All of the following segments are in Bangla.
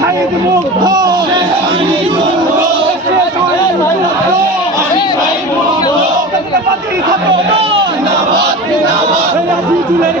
সাইদ মুগ্ধ জাতীয়তাবাদী ছাত্রদল রাজনীতির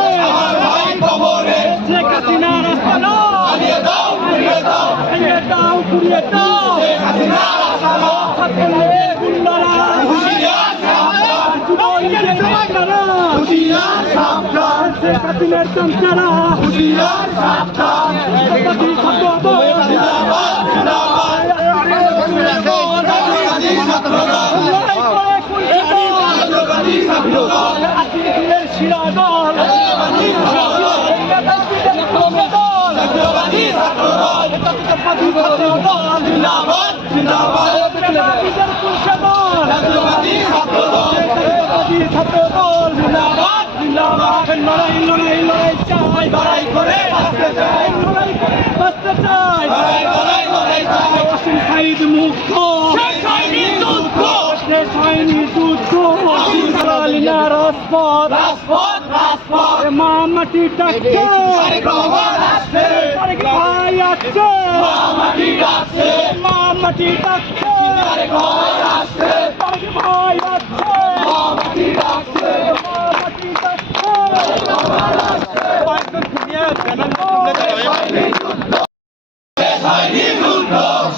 হাসিনার চামচারা জাতীয়তাবাদী ছাত্রদল শিরাদল লড়াই লড়াই লড়াই চাই লড়াই করে বাঁচতে চাই লড়াই করে বাঁচতে মুক্ত শেষ হয়নি যুদ্ধ শেষ হয়নি যুদ্ধ আলিনা রাজপথ মা মাটি ডাকছে তারেক ভাই আসছে। মাটি ডাকছে আসছে মাটি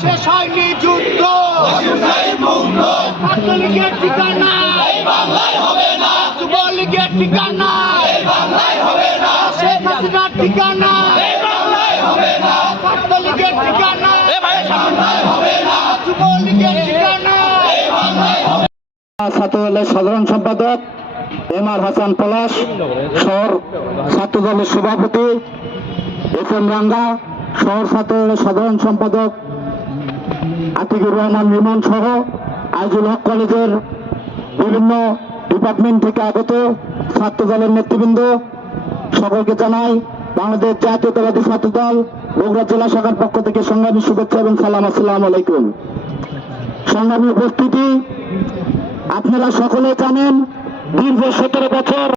শেষ হয়নি যুদ্ধ। ছাত্রলীগের ঠিকানা। যুবলীগের ঠিকানা। শেখ হাসিনার ঠিকানা। ছাত্রদলের সাধারণ সম্পাদক এম আর হাসান পলাশ, শহর ছাত্রদলের সভাপতি এস এম রাঙ্গা, শহর ছাত্রদলের সাধারণ সম্পাদক আতিকুর রহমান লিমন সহ আইজুল হক কলেজের বিভিন্ন ডিপার্টমেন্ট থেকে আগত ছাত্রদলের নেতৃবৃন্দ। সকলকে জানাই বাংলাদেশ জাতীয়তাবাদী ছাত্রদল বগুড়া জেলা শাখার পক্ষ থেকে সংগ্রামী শুভেচ্ছা এবং সালাম, আসসালামু আলাইকুম। সংগ্রামী উপস্থিতি আপনারা সকলে জানেন দীর্ঘ সতেরো বছর